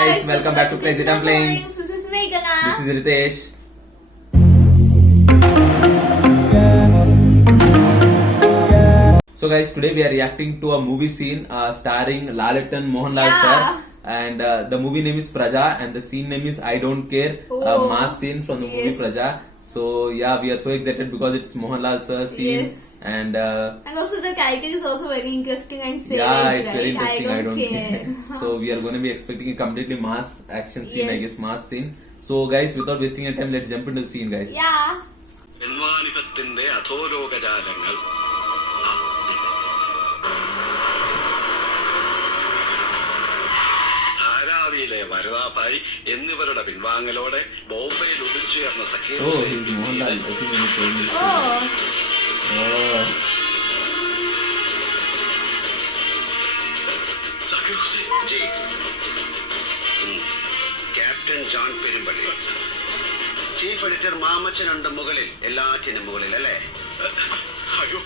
guys, welcome back to Crazy Dumplings. This is Meghana. This is Ritesh. So guys, today we are reacting to a movie scene starring Lalit and Mohanlal sir. And the movie name is Praja and the scene name is I Don't Care. Mass scene from the movie Praja. So yeah, we are so excited because it's Mohanlal sir scene. Yes. And also the character is also very interesting and serious. yeah, it's right? very interesting. I don't care. So we are going to be expecting a completely mass action scene, Yes. I guess, mass scene. So guys, without wasting any time, let's jump into the scene, guys. Yeah. പെൺവാണിഭത്തിന്റെ അധോലോകജാലങ്ങൾ. ധാരാവിയിലെ വരദാഭായി എന്നിവരുടെ പിൻവാങ്ങലോടെ ബോംബെയിൽ ഉദിച്ചുയർന്ന Oh, he's Mohanlal. I think when you told me. Oh. Captain John Perumpally, chief editor മാമച്ചനുണ്ട് മുകളിൽ, എല്ലാറ്റിനും മുകളിൽ അല്ലേ? അയ്യോ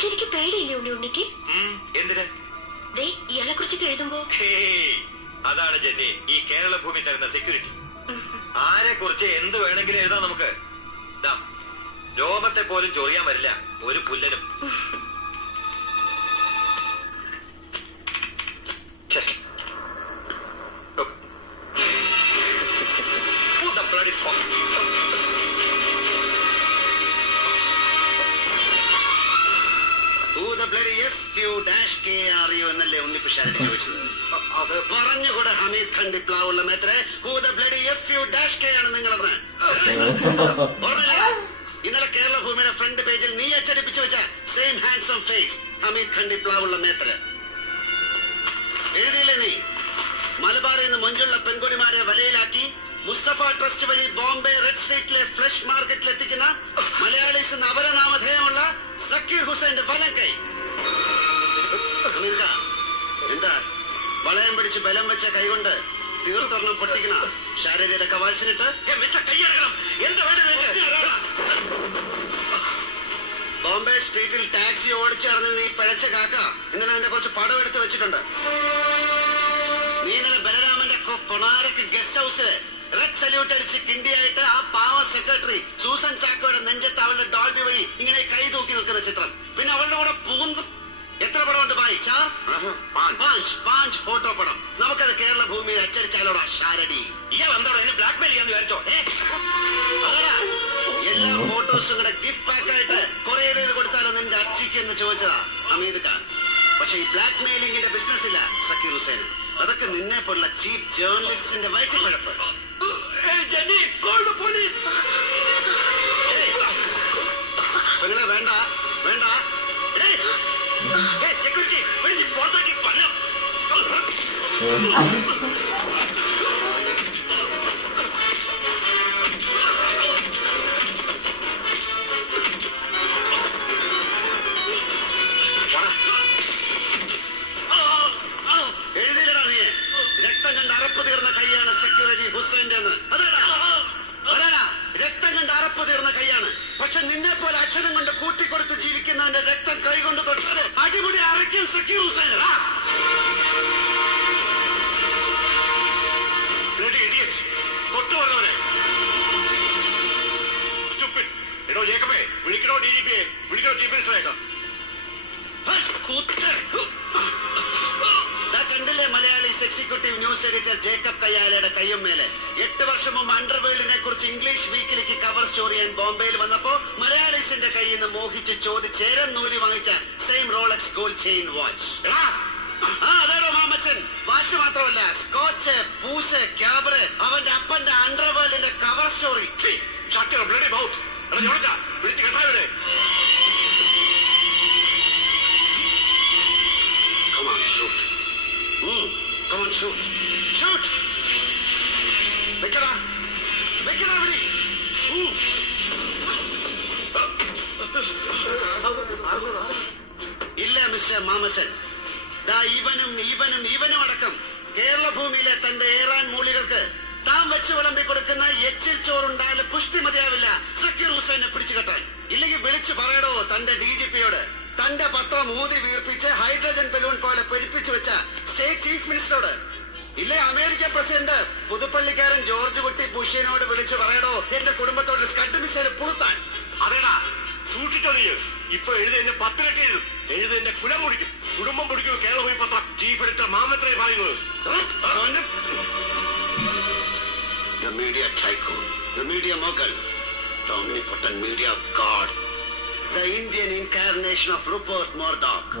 ശരിക്കും പേടിയില്ലേ ഉണ്ണിക്ക്? എന്തിന്? ഇയാളെ കുറിച്ചൊക്കെ എഴുതുമ്പോ അതാണ് ജെന്നി ഈ കേരള ഭൂമി തരുന്ന സെക്യൂരിറ്റി. ആരെ കുറിച്ച് എന്ത് വേണമെങ്കിലും എഴുതാം നമുക്ക്. രോമത്തെ പോലും ചൊറിയാൻ വരില്ല ഒരു പുല്ലനും. എന്നല്ലേ ഉണ്ണിപ്പിഷാരടി ചോദിച്ചത്? അത് പറഞ്ഞുകൂടെ ഹമീദ് ഖാൻ ഡിപ്ലാവുള്ള മേത്രെ. ആണ് നിങ്ങളെന്ന് ഇന്നലെ കേരള ഭൂമിയുടെ ഫ്രണ്ട് പേജിൽ നീ അച്ചടിപ്പിച്ചു വെച്ച same handsome face Hameed Khan ഡിപ്ലാവുള്ള മേത്രെ. എഴുതിയില്ലേ നീ? മലബാറിൽ നിന്ന് മൊഞ്ചുള്ള പെൺകുടിമാരെ വലയിലാക്കി മുസ്തഫ ട്രസ്റ്റ് വഴി ബോംബെ റെഡ് സ്ട്രീറ്റിലെ ഫ്ലഷ് മാർക്കറ്റിൽ എത്തിക്കുന്ന മലയാളീസ് എന്ന അപരനാമധേയമുള്ള സക്കീർ ഹുസൈന്റെ വലം കൈ. എന്താ വളയം പിടിച്ച് ബലം വെച്ച കൈകൊണ്ട് തീർത്തൊരെണ്ണം പൊട്ടിക്കണ ശാരീരിക കവാശിനിട്ട് ബോംബെ സ്ട്രീറ്റിൽ ടാക്സി ഓടിച്ചു നടന്ന് നീ പിഴച്ച കാക്ക ഇന്നലെ നിന്നെ കുറച്ച് പടം എടുത്ത് വെച്ചിട്ടുണ്ട്. നീ ഇന്നലെ ബലരാമന്റെ കൊണാരക്ക് ഗസ്റ്റ് ഹൗസ് റെഡ് സല്യൂട്ട് അടിച്ച് കിണ്ടിയായിട്ട് ആ പാവ സെക്രട്ടറി സൂസൻ ചാക്കോയുടെ നെഞ്ചത്ത് അവളുടെ ഡോൾബി വഴി ഇങ്ങനെ കൈ തൂക്കി നിൽക്കുന്ന ചിത്രം. പിന്നെ അവളുടെ കൂടെ പൂന്ത് എത്ര പടമുണ്ട് ഭായ്? 5 ഫോട്ടോ പടം. നമുക്കത് കേരള ഭൂമിയിൽ അച്ചടിച്ചാലോടാ ഷാരടി. ഇയാൾ എന്താ എന്നെ ബ്ലാക്ക് മെയിൽ ചെയ്യാന്ന് വിചാരിച്ചോ? എല്ലാ ഫോട്ടോസും കൂടെ ഗിഫ്റ്റ് പാക്ക് ആയിട്ട് കൊറിയർ ചെയ്ത് കൊടുത്താലോ നിന്റെ അച്ചിക്ക് എന്ന് ചോദിച്ചതാ ഹമീദ് ഖാൻ. പക്ഷെ ഈ ബ്ലാക്ക് മെയിലിംഗിന്റെ ബിസിനസ് ഇല്ല സക്കീർ ഹുസൈൻ. അതൊക്കെ നിന്നെ പോലുള്ള ചീഫ് ജേർണലിസ്റ്റിന്റെ വയറ്റിപ്പഴപ്പ്. പെങ്ങളെ വേണ്ട വേണ്ട. സെക്യൂരിറ്റി വിളിച്ച് പുറത്താക്കി പറഞ്ഞു. എഴുതിയില്ലടാ നീ? രക്തം കണ്ട് അറപ്പ് തീർന്ന കൈയാണ് സെക്യൂരിറ്റി ഹുസൈന്റെ. അതാ രക്തം കണ്ട് അറപ്പ് തീർന്ന കൈയാണ്. പക്ഷെ നിന്നെ പോലെ അക്ഷരം കൊണ്ട് കൂട്ടിക്കൊടുത്ത് ജീവിക്കുന്നവന്റെ രക്തം കൈകൊണ്ട് തൊട്ടാല് അടിപൊളി അരയ്ക്കും സക്കീർ ഹുസൈൻ. തൊട്ടു പറഞ്ഞവനെ എടോ ജേക്കബേ, വിളിക്കണോ DGP, വിളിക്കണോ ചീഫ് മിനിസ്റ്ററെ? കണ്ടില്ലേ Malayalees executive news editor Jacob കയ്യാലയുടെ കയ്യും മേലെ 8 വർഷം മുമ്പ് അണ്ടർവേൾഡിനെ കുറിച്ച് ഇംഗ്ലീഷ് വീക്കിലേക്ക് കവർ സ്റ്റോറി ചെയ്യാൻ ബോംബെയിൽ വന്നപ്പോ മലയാളീസിന്റെ കയ്യിൽ നിന്ന് മോഹിച്ച് ചോദിച്ചേരം നൂരി വാങ്ങിച്ച same Rolex gold chain watch. അതേടോ മാമച്ചൻ. വാച്ച് മാത്രമല്ല, സ്കോച്ച്, പൂസ്, ക്യാബറ്, അവന്റെ അപ്പന്റെ അണ്ടർവേൾഡിന്റെ കവർ സ്റ്റോറി. വിളിച്ച് കേട്ടാവിടെ. Come on, shoot. Shoot! വെക്കടാ വെടി. ഇല്ല മിസ്റ്റർ മാമസൻ, ഇവനും അടക്കം കേരള ഭൂമിയിലെ തന്റെ ഏറാൻ മൂളികൾക്ക് താൻ വെച്ച് വിളമ്പി കൊടുക്കുന്ന എച്ചിൽ ചോറുണ്ടായാലും പുഷ്ടി മതിയാവില്ല സക്കീർ വിളിച്ചു പറയടോ തന്റെ DGPയോട്. തന്റെ പത്രം ഊതി വീർപ്പിച്ച് ഹൈഡ്രജൻ ബലൂൺ പോലെ പെരുപ്പിച്ചു വെച്ച സ്റ്റേറ്റ് ചീഫ് മിനിസ്റ്ററോട്. ഇല്ലേ അമേരിക്കൻ പ്രസിഡന്റ് പുതുപ്പള്ളിക്കാരൻ ജോർജ് കുട്ടി ബുഷിനോട് വിളിച്ചു പറയടോ എന്റെ കുടുംബത്തോട് സ്കഡ് മിസൈൽ പുളുത്താൻ. അതേടാ സൂക്ഷിച്ചോ നീ. ഇപ്പൊ എഴുതെന്റെ 10 ലക്ഷം എഴുതും എന്റെ കുലം മുടിക്കും, കുടുംബം മുടിക്കും. കേരള പോയി പത്രം ചീഫ് എഡിറ്റർ മാമത്രേ പറയുന്നത്. The media tycoon, the media mogul, the omnipotent media god, the Indian incarnation of Rupert Murdoch,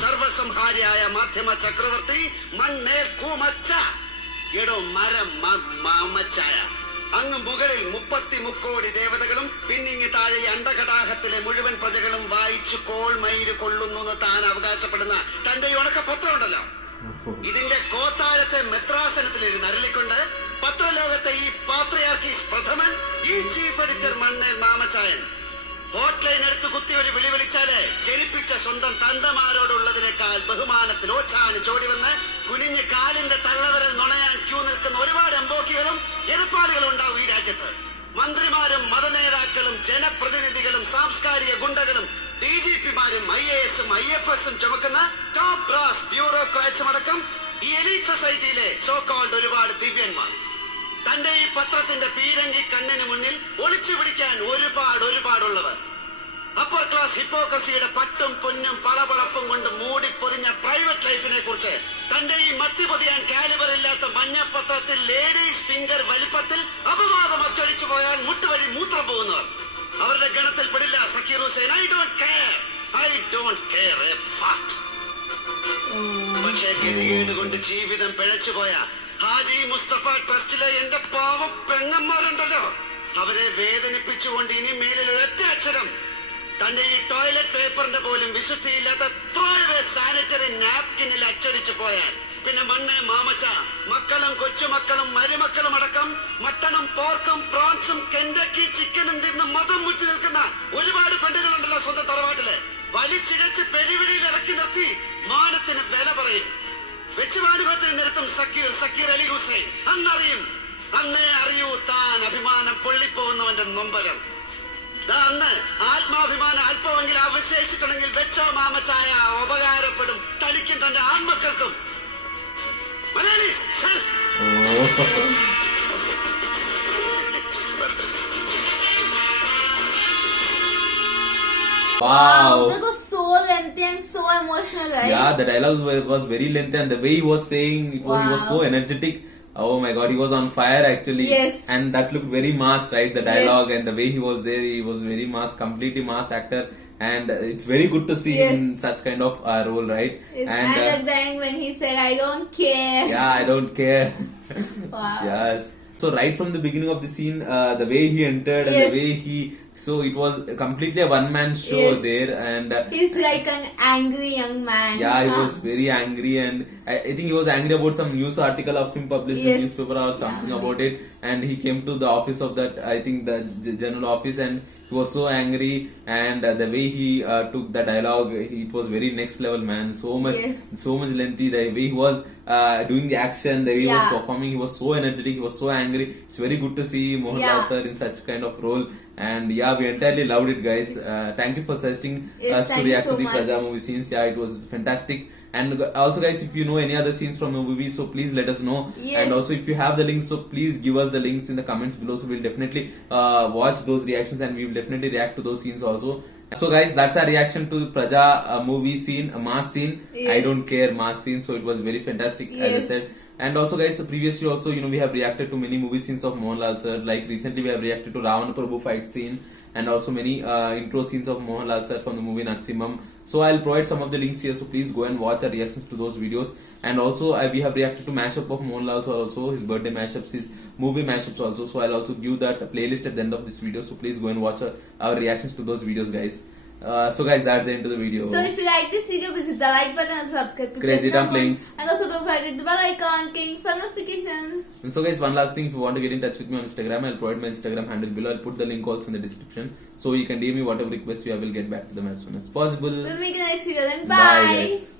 സർവസംഹാരിയായ മാധ്യമ ചക്രവർത്തി മണ്ണേൽ കൂമച്ച. എടോ മരം മാമച്ചായ. അങ്ങ് മുകളിൽ 33 കോടി ദേവതകളും പിന്നിങ്ങി താഴെ അണ്ടകടാഹത്തിലെ മുഴുവൻ പ്രജകളും വായിച്ചു കോൾമയില് കൊള്ളുന്നു താൻ അവകാശപ്പെടുന്ന തന്റെ ഈ ഉണക്ക പത്രമുണ്ടല്ലോ, ഇതിന്റെ കോത്താഴത്തെ മെത്രാസനത്തിലിരുന്ന് അരളിക്കൊണ്ട് പത്രലോകത്തെ ഈ പാത്രിയാർക്കീസ് പ്രഥമൻ, ഈ ചീഫ് എഡിറ്റർ മണ്ണേൽ മാമച്ചായൻ ഹോട്ട്ലൈൻ എടുത്ത് കുത്തി ഒരു വിളി വിളിച്ചാല് ജനിപ്പിച്ച സ്വന്തം തന്തമാരോടുള്ളതിനേക്കാൾ ബഹുമാനത്തിൽ ഓച്ചാന് ചോടി വന്ന് കുനിഞ്ഞ് കാലിന്റെ തള്ളവരൽ നുണയാൻ ക്യൂ നിൽക്കുന്ന ഒരുപാട് എംബോക്കികളും എടപ്പാടുകളും ഉണ്ടാവും ഈ രാജ്യത്ത്. മന്ത്രിമാരും മതനേതാക്കളും ജനപ്രതിനിധികളും സാംസ്കാരിക ഗുണ്ടകളും DGPമാരും IASഉം IFSഉം ചുമക്കുന്ന ടോപ്പ് ബ്രാസ് ബ്യൂറോക്രാറ്റ്സും അടക്കം ഈ എലീറ്റ് സൊസൈറ്റിയിലെ സോ കോൾഡ് ഒരുപാട് ദിവ്യന്മാർ. തന്റെ ഈ പത്രത്തിന്റെ പീരങ്കി കണ്ണിന് മുന്നിൽ ഒളിച്ചു പിടിക്കാൻ ഒരുപാടുള്ളവർ. അപ്പർ ക്ലാസ് ഹിപ്പോക്രസിയുടെ പട്ടും പൊന്നും പളപളപ്പും കൊണ്ട് മൂടിപ്പൊതിഞ്ഞ പ്രൈവറ്റ് ലൈഫിനെ കുറിച്ച് തന്റെ ഈ മത്തി പൊതിയാൻ കാലിബറില്ലാത്ത മഞ്ഞപ്പത്രത്തിൽ ലേഡീസ് ഫിംഗർ വലിപ്പത്തിൽ അപവാദം അച്ചടിച്ചു പോയാൽ മുട്ടുവഴി മൂത്രം പോകുന്നവർ. അവരുടെ ഗണത്തിൽ പെടില്ല Zakir Hussain. I don't care a fuck. പക്ഷേ ഗതികേട് കൊണ്ട് ജീവിതം പിഴച്ചുപോയ ഹാജി മുസ്തഫ ട്രസ്റ്റിലെ എന്റെ പാവം പെങ്ങന്മാരുണ്ടല്ലോ, അവരെ വേദനിപ്പിച്ചുകൊണ്ട് ഇനി മേലിൽ ഒരൊറ്റ അക്ഷരം തന്റെ ഈ ടോയ്ലറ്റ് പേപ്പറിന്റെ പോലും വിശുദ്ധിയില്ലാത്ത സാനിറ്ററി നാപ്കിനിൽ അച്ചടിച്ചു പോയാൽ പിന്നെ മണ്ണേ മാമച്ച മക്കളും കൊച്ചുമക്കളും മരുമക്കളും അടക്കം മട്ടണും പോർക്കും പ്രോൺസും കെൻഡക്കി ചിക്കനും തിന്ന് മതം മുറ്റി നിൽക്കുന്ന ഒരുപാട് പെണ്ണുകളുണ്ടല്ലോ സ്വന്തം തറവാട്ടില്. വലിച്ചിഴച്ച് പെരുവിടിയിൽ ഇറക്കി നിർത്തി മാനത്തിന് വില പറയും. വെച്ചുവാണിഭത്തിന് നിരത്തും സക്കീർ അലി ഹുസൈൻ. അന്നേ അറിയൂ താൻ അഭിമാനം പൊള്ളിപ്പോകുന്നവന്റെ നൊമ്പരം. അന്ന് ആത്മാഭിമാനം അല്പമെങ്കിലും അവശേഷിച്ചിട്ടുണ്ടെങ്കിൽ വെച്ചോ മാമച്ചായ ഉപകാരപ്പെടും തനിക്കും തന്റെ ആൺമക്കൾക്കും. Malayalees Wow. That was so lengthy and so emotional, right? Yeah, the dialogue was very lengthy, and the way he was saying it was, he was so energetic. Oh my god, he was on fire actually. Yes. And that looked very mass, right? The dialogue Yes. and the way he was there, he was very mass, completely mass actor. And it's very good to see Yes. him in such kind of role, right? Yes. And And at the end when he said, I don't care. yeah, I don't care. Wow. Yes. So right from the beginning of the scene, the way he entered and Yes. the way so it was completely a one-man show Yes. there, and He's like an angry young man. yeah, he was very angry, and I think he was angry about some news article of him published in Yes. the newspaper or something about it, and he came to the office of that, I think the general office, and he was so angry, and the way he took the dialogue, it was very next level, man. So much lengthy. The way he was doing the action, the way he was performing, he was so energetic, he was so angry. It's very good to see Mohanlal sir in such kind of role, and yeah, we entirely loved it, guys. Thank you for suggesting us to react to the Praja movie scenes. Yeah, it was fantastic. And also, guys, if you know any other scenes from the movie, so please let us know. Yes. And also, if you have the links, so please give us the links in the comments below. So we'll definitely watch those reactions, and we will definitely react to those scenes also. So, guys, that's our reaction to the Praja movie scene, a mass scene. Yes. I don't care mass scene. So it was very fantastic, as I Yes. said. And also, guys, previously also, we have reacted to many movie scenes of Mohanlal sir. Like recently, we have reacted to Ravana Prabhu fight scene, and also many intro scenes of Mohanlal sir from the movie Narsimham. So I'll provide some of the links here, so please go and watch our reactions to those videos. And also we have reacted to mashup of Mohanlal sir also, his birthday mashups, his movie mashups also. So I'll also give that playlist at the end of this video, so please go and watch our reactions to those videos, guys. So guys, that's the end of the video. So if you like this video, visit the like button and subscribe to Crazy Dumplings. And also don't forget the bell icon, clicking for notifications. And so guys, one last thing, if you want to get in touch with me on Instagram, I'll provide my Instagram handle below. I'll put the link also in the description, so you can DM me whatever request you have. I will get back to them as soon as possible. We'll make the next video then. Bye, Bye. guys.